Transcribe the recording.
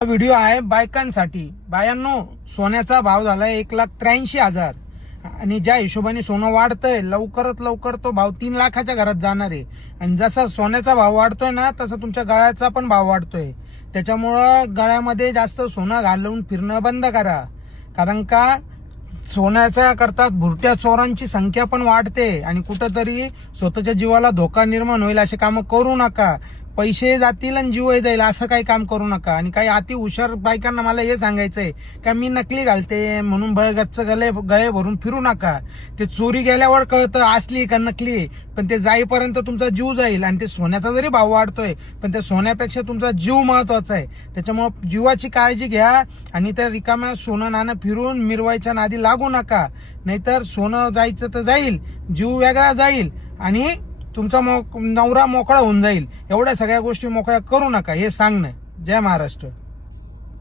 Video आहे बायकांसाठी. बायांनो, सोन्याचा भाव झालाय 1,83,000 आणि ज्या हिशोबाने सोनं वाढतंय लवकरात लवकर तो भाव 3 लाखाच्या घरात जाणार आहे. आणि जसा सोन्याचा भाव वाढतोय ना तसा तुमच्या गळ्याचा पण भाव वाढतोय. त्याच्यामुळं गळ्यामध्ये जास्त सोनं घालून फिरणं बंद करा. कारण का सोन्याच्या करता भुरट्या चोरांची संख्या पण वाढते आणि कुठंतरी स्वतःच्या जीवाला धोका निर्माण होईल असे कामं करू नका. पैसे जातील आणि जीवही जाईल असं काही काम करू नका. आणि काही अति हुशार बायकांना मला हे सांगायचंय का मी नकली घालते म्हणून गच्च गळे भरून फिरू नका. ते चोरी गेल्यावर कळतं असली का नकली, पण ते जाईपर्यंत तुमचा जीव जाईल. आणि ते सोन्याचा जरी भाव वाढतोय पण त्या सोन्यापेक्षा तुमचा जीव महत्वाचा आहे. त्याच्यामुळे जीवाची काळजी घ्या आणि त्या रिकाम्या सोनं नाणं फिरून मिरवायच्या नादी लागू नका. नाहीतर सोनं जायचं तर जाईल, जीव वेगळा जाईल आणि तुमचा नवरा मोकळा होऊन जाईल. एवढ्या सगळ्या गोष्टी मोकळ्या करू नका हे सांगणं. जय महाराष्ट्र.